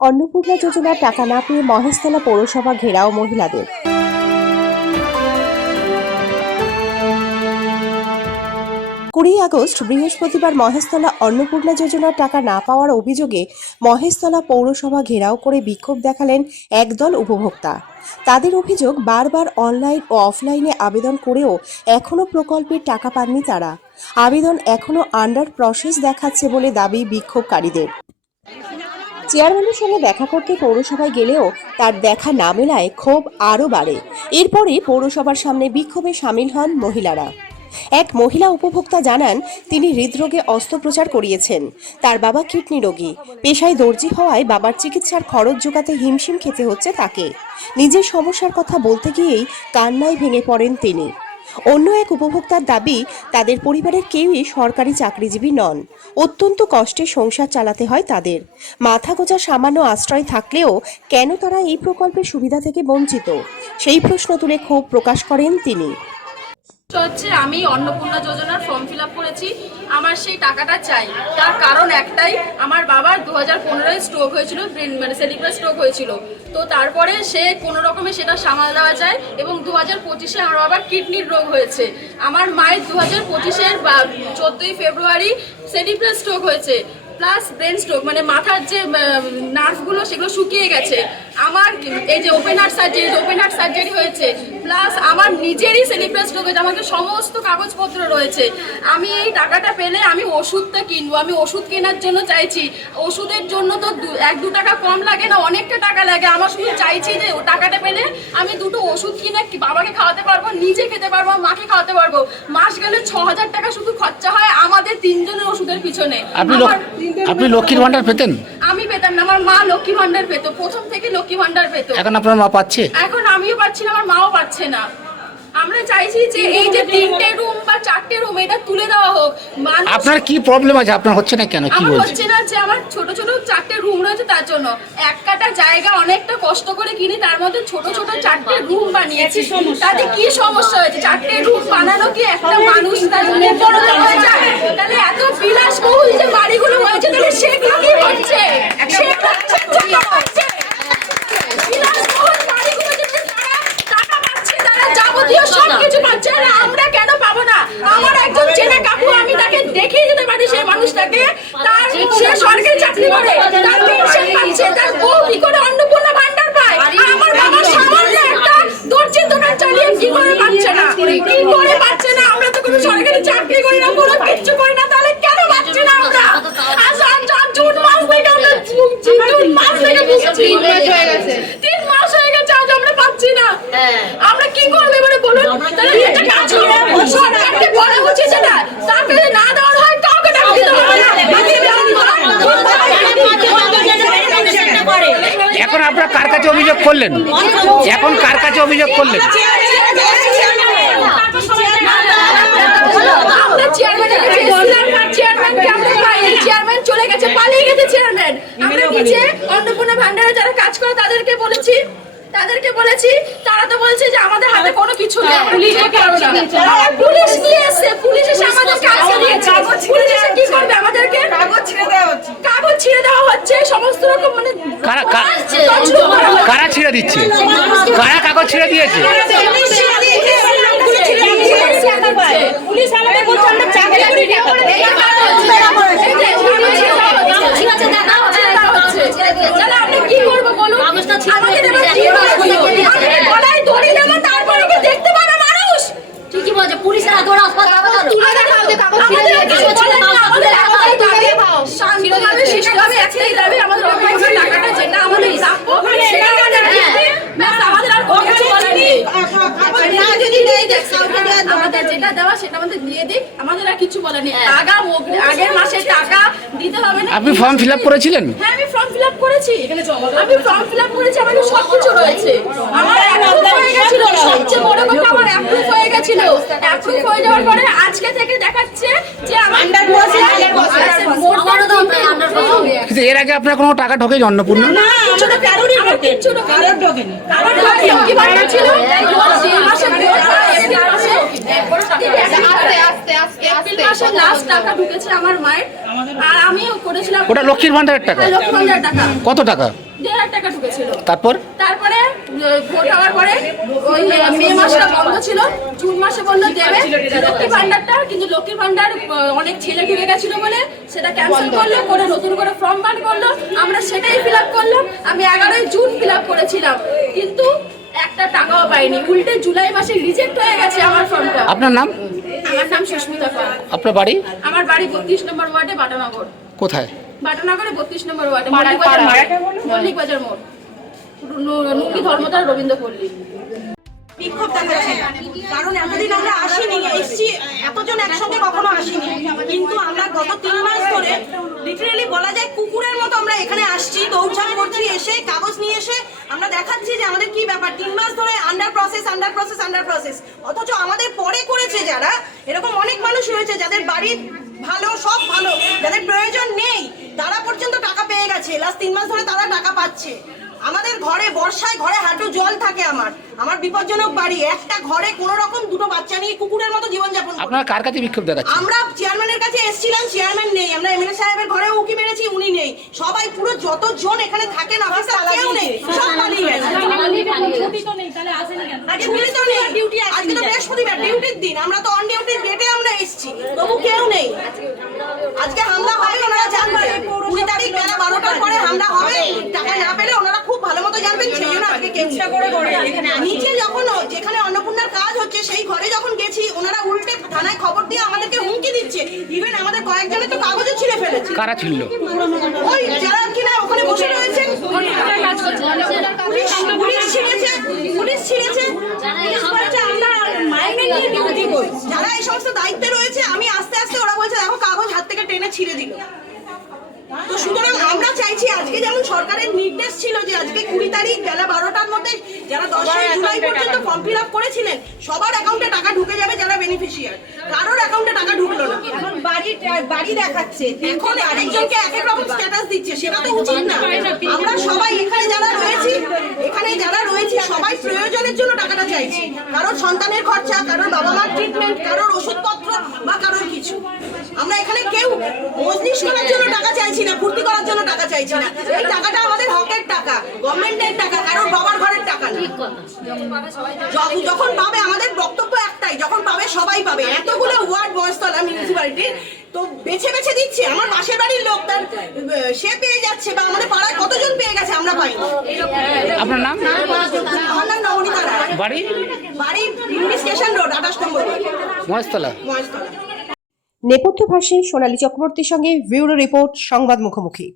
অন্নপূর্ণা যোজনার টাকা না পেয়ে মহেশতলা পৌরসভা ঘেরাও মহিলাদের। 20 আগস্ট বৃহস্পতিবার মহেশতলা অন্নপূর্ণা যোজনার টাকা না পাওয়ার অভিযোগে মহেশতলা পৌরসভা ঘেরাও করে বিক্ষোভ দেখালেন একদল উপভোক্তা। তাদের অভিযোগ, বারবার অনলাইন ও অফলাইনে আবেদন করেও এখনও প্রকল্পের টাকা পাননি তারা। আবেদন এখনও আন্ডার প্রসেস দেখাচ্ছে বলে দাবি বিক্ষোভকারীদের। চেয়ারম্যানের সঙ্গে দেখা করতে পৌরসভায় গেলেও তার দেখা না মেলায় ক্ষোভ আরও বাড়ে। এরপরই পৌরসভার সামনে বিক্ষোভে সামিল হন মহিলারা। এক মহিলা উপভোক্তা জানান, তিনি হৃদরোগে অস্ত্রোপচার করিয়েছেন। তার বাবা কিডনি রোগী, পেশায় দর্জি হওয়ায় বাবার চিকিৎসার খরচ জোগাতে হিমশিম খেতে হচ্ছে তাকে। নিজের সমস্যার কথা বলতে গিয়েই কান্নায় ভেঙে পড়েন তিনি। অন্য এক উপভোক্তার দাবি, তাদের পরিবারের কেউই সরকারি চাকরিজীবী নন। অত্যন্ত কষ্টে সংসার চালাতে হয় তাদের। মাথা গোঁজা সামান্য আশ্রয় থাকলেও কেন তারা এই প্রকল্পের সুবিধা থেকে বঞ্চিত, সেই প্রশ্ন তুলে ক্ষোভ প্রকাশ করেন তিনি। আমি অন্নপূর্ণা যোজনার ফর্ম ফিল আপ করেছি, আমার সেই টাকাটা চাই। তার কারণ একটাই, আমার বাবার 2015-এ স্ট্রোক হয়েছিল, সেরিব্রাল স্ট্রোক হয়েছিল। তো তারপরে সে কোনো রকমে সেটা সামাল দেওয়া যায় এবং 2025-এ আমার বাবার কিডনির রোগ হয়েছে। আমার মায়ের 2025-এর 14ই ফেব্রুয়ারি সেরিব্রাল স্ট্রোক হয়েছে, প্লাস ব্রেন স্ট্রোক, মানে মাথার যে নার্ভগুলো সেগুলো শুকিয়ে গেছে। আমার এই যে ওপেন হার্ট সার্জারি হয়েছে, প্লাস আমার নিজেরই সেরিব্রাল স্ট্রোক হয়েছে, আমাদের সমস্ত কাগজপত্র রয়েছে। আমি এই টাকাটা পেলে আমি ওষুধটা কিনবো, আমি ওষুধ কেনার জন্য চাইছি। ওষুধের জন্য তো 1-2 টাকা কম লাগে না, অনেকটা টাকা লাগে। আমার শুধু চাইছি যে টাকাটা পেলে আমি দুটো ওষুধ কিনে বাবাকে খাওয়াতে পারবো, নিজে খেতে পারবো, মাকে খাওয়াতে পারবো। মাস গেলে 6000 টাকা শুধু খরচা হয় আমাদের 3 জনের ওষুধের পিছনে। আপনি লক্ষ্মীর ভান্ডার পেতেন? আমি পেতাম না, আমার মা লক্ষ্মী ভান্ডার পেত, প্রথম থেকে লক্ষ্মী ভান্ডার পেত। এখন আপনার মা পাচ্ছে? এখন আমিও পাচ্ছি না, আমার মাও পাচ্ছে না। আমরা চাইছি যে এই যে 3টে রুম বা 4টে রুম এটা তুলে দেওয়া হোক। আপনার কি প্রবলেম আছে? আপনার হচ্ছে না কেন? কি বলছেন? হচ্ছে না যে আমার ছোট ছোট 4টে রুম রয়েছে, তার জন্য এক কাটা জায়গা অনেকটা কষ্ট করে কিনে তার মধ্যে ছোট ছোট 4টে রুম বানিয়েছি। তাতে কি সমস্যা হয়েছে? 4টে রুম বানানো কি একটা মানুষ তার নির্জনতা হয়ে যায়? তাহলে এত বিলাসবহুল যে বাড়িগুলো হয়েছে, তাহলে সেগুলো কি হচ্ছে? সবকিছু পাচ্ছে, আমরা কেন পাবো না? আমার একজন চেনা কাকু, আমি তাকে দেখিয়ে যেতে পারি সেই মানুষটাকে, তার সে সরকারি চাকরি করে, তার পেনশন পাচ্ছে, তার বউ কি করে অন্নপূর্ণা ভান্ডার পায়? আমার বাবা সামান্য একটা দর্জির দোকান চালিয়ে কি করে পাচ্ছে না? কি করে পাচ্ছে না? আমরা তো কোনো সরকারি চাকরি করি না, কোনো কিচ্ছু করি না, তাহলে কেন পাচ্ছি না আমরা? জুন মাস থেকে আমরা ভুগছি, জুন মাস থেকে ভুগছি, 3 মাস হয়ে গেছে, আজ আমরা পাচ্ছি না। আমরা কি করবো এবারে বলুন? তাহলে এটা কাজ করে সরকারকে বলা উচিত না, তাকে না দেওয়ার হয় কাউকে টাকা দিতে হবে না। এখন আপনারা কার কাছে অভিযোগ করলেন? এখন কার কাছে অভিযোগ করলেন? আমরা চেয়ারম্যান চলে গেছে, পালিয়ে গেছে চেয়ারম্যান। আমরা নিচে অন্নপূর্ণা ভান্ডারে যারা কাজ করে তাদেরকে বলেছি, তারা তো বলছে যে আমাদের হাতে কোনো কিছু নেই। পুলিশ নিয়ে এসে, পুলিশ এসে আমাদের কাছে দিয়েছে। পুলিশ এসে কি করবে? আমাদেরকে কাগজ ছিঁড়ে দেওয়া হচ্ছে, সমস্ত রকম, মানে কারা ছিঁড়ে দিচ্ছে? কারা কাগজ ছিঁড়ে দিয়েছে? পুলিশ আমাদের বলছে আমরা চাকরি করি না। আপনি কি করবো বলুন? দেখতে পাবে মানুষ? ঠিকই বলছে, পুলিশের হাতে ওরা হাসপাতাল শান্তভাবে শিষ্টভাবে একটাই দাবি, আমাদের অফিসের টাকাটা যেটা আমাদের প্রাপ্য সেটা আমাদের আমাদের আর কোনো কিছু বলার নেই। আমাদের যেটা দেওয়া সেটা আমাদের দিয়ে দিক, আমাদের আর কিছু বলার নেই। আগের মাসের টাকা দিতে হবে না। আপনি ফর্ম ফিল আপ করেছিলেন? হ্যাঁ, আমি ফর্ম ফিল আপ করেছি, আমাদের সবকিছু রয়েছে। আমার অ্যাপ্রুভ হয়ে গেছিল, সবচেয়ে বড় কথা আমার অ্যাপ্রুভ হয়ে গেছিল। অ্যাপ্রুভ হয়ে যাওয়ার পরে আজকে থেকে দেখাচ্ছে যে আমার কিন্তু এর আগে আপনার কোনো টাকা ঢোকে অন্নপূর্ণা? না, আমাদের কারোরই ঢোকেনি। কারণ লক্ষ্মী ভান্ডার ছিল, একবারও টাকা এপ্রিল মাসে লাস্ট টাকা ঢুকেছে আমার মায়ের, আর আমিও করেছিলাম ওটা লক্ষ্মীর ভান্ডারের টাকা? লক্ষ্মী ভান্ডারের টাকা কত টাকা? 1,500 টাকা ঢুকেছিল। তারপরে ভোট হওয়ার পরে ওই মে মাসটা বন্ধ ছিল, জুন মাসে বললো দেবে লক্ষ্মী ভান্ডারটা, কিন্তু লক্ষ্মী ভান্ডার অনেক ছেলে ঢুকে গেছিল বলে সেটা ক্যান্সেল করলো, করে নতুন করে ফর্ম বার করলো, আমরা সেটাই ফিল আপ করলাম। আমি 11ই জুন ফিল আপ করেছিলাম, কিন্তু একটা টাকাও পাইনি, উল্টে জুলাই মাসে রিজেক্ট হয়ে গেছে আমার ফর্মটা। আপনার নাম? আমার নাম সুস্মিতা পাল। আপনার বাড়ি? আমার বাড়ি 32 নম্বর ওয়ার্ডে, বাটানগর। কোথায়? বাটানগরে 32 নম্বর ওয়ার্ডে, মল্লিক বাজার মোড়, নুকি ধর্মতলা, রবীন্দ্রপল্লী। বিক্ষোভ দেখাচ্ছি, কারণ এতদিন আমরা আসিনি, এসছি এতজন একসঙ্গে কখনো আসিনি, কিন্তু আমরা গত 3 মাস ধরে লিটারেলি বলা যায় কুকুরের মতো আমরা এখানে আসছি, দৌড়ঝাঁপ করছি, এসে কাগজ নিয়ে এসে আমরা দেখাচ্ছি যে আমাদের কি ব্যাপার। 3 মাস ধরে আন্ডার প্রসেস, অথচ আমাদের পরে করেছে যারা, এরকম অনেক মানুষ রয়েছে যাদের বাড়ি ভালো, সব ভালো, যাদের প্রয়োজন নেই, তারা পর্যন্ত টাকা পেয়ে গেছে। লাস্ট 3 মাস ধরে তারা টাকা পাচ্ছে। আমাদের ঘরে বর্ষায় ঘরে হাঁটু জল থাকে, আমার বিপজ্জনক বাড়ি, একটা ঘরে কোন রকম দুটো বাচ্চা নিয়ে কুকুরের মতো জীবনযাপন করি। আপনারা কার কাছে বিক্ষোভ দেখাচ্ছেন? আমরা চেয়ারম্যানের কাছে এসেছিলাম, চেয়ারম্যান নেই। আমরা এমএলএ সাহেবের ঘরে উকি মেরেছি, উনি নেই। সবাই পুরো যতজন এখানে থাকেন অফিসার কেউ নেই, সব পালিয়ে গেছে। ছুটি তো নেই, আজকে তো বৃহস্পতিবার, ডিউটির দিন, আমরা তো অন ডিউটির ডেটে আমরা এসেছি, তবু কেউ নেই। আজকে হামলা হবে, ওনারা জানবেন 20 তারিখ বেলা 12টার পরে হামলা হবে, টাকা না পেলে ওনারা খুব ভালো মতো জানবেন, সেই জন্য আজকে চেষ্টা করে নিচে যখন যেখানে অন্নপূর্ণার কাজ হচ্ছে সেই ঘরে যখন গেছি, ওনারা উল্টে থানায় খবর দিয়ে আমাদেরকে হুমকি দিচ্ছে। ইভেন আমাদের কয়েকজনের তো কাগজও ছিঁড়ে ফেলেছে। কারা ছিল? ওই যারা কিনা ওখানে বসে রয়েছেন, পুলিশ ছিঁড়েছে, যারা এই সমস্ত দায়িত্বে রয়েছে। আমি আস্তে আস্তে ওরা বলছে দেখো কাগজ হাত থেকে টেনে ছিঁড়ে দিল। তো সুতরাং আমরা চাইছি, আজকে যেমন সরকারের নির্দেশ ছিল যে আজকে 20 তারিখ বেলা 12টার মধ্যে যারা 10 জুলাই পর্যন্ত ফর্ম ফিল আপ করেছিলেন সবার অ্যাকাউন্টে টাকা ঢুকে যাবে, যারা বেনিফিশিয়ারি, কারোর অ্যাকাউন্টে টাকা ঢুকলো না। এখন বাড়ি দেখাচ্ছে, এখন আরেকজনকে এক এক রকম স্ট্যাটাস দিচ্ছে, সেটা তো উচিত না। আমরা সবাই এখানে যারা রয়েছি সবাই প্রয়োজনের জন্য টাকাটা চাইছি, কারোর সন্তানের খরচা, কারোর বাবা মার ট্রিটমেন্ট, কারোর ওষুধপত্র বা কারোর কিছু। আমরা এখানে কেউ মজলিস করার জন্য টাকা চাইছি না, ফুর্তি করার জন্য টাকা চাইছি না। এই টাকাটা আমাদের হকের টাকা, গভর্নমেন্টের টাকা, কারোর বাবার ঘরের টাকা না। যখন পাবে, আমাদের বক্তব্য একটাই, যখন পাবে সবাই পাবে। এতগুলো ওয়ার্ড মহেশতলা মিউনিসিপ্যালিটি তো বেছে বেছে দিচ্ছে, আমার পাশের বাড়ির লোক তার সে পেয়ে যাচ্ছে, বা আমাদের পাড়ায় কতজন পেয়ে গেছে আমরা পাইনি। আপনার নাম? আমার নাম নবনীতা রায়। বাড়ি? বাড়ি ইংলিশ স্টেশন রোড, 28 নম্বর মহেশতলা। নেপথ্য ভাষী সোনালী চক্রবর্তীর সঙ্গে ব্যুরো রিপোর্ট, সংবাদ মুখোমুখি।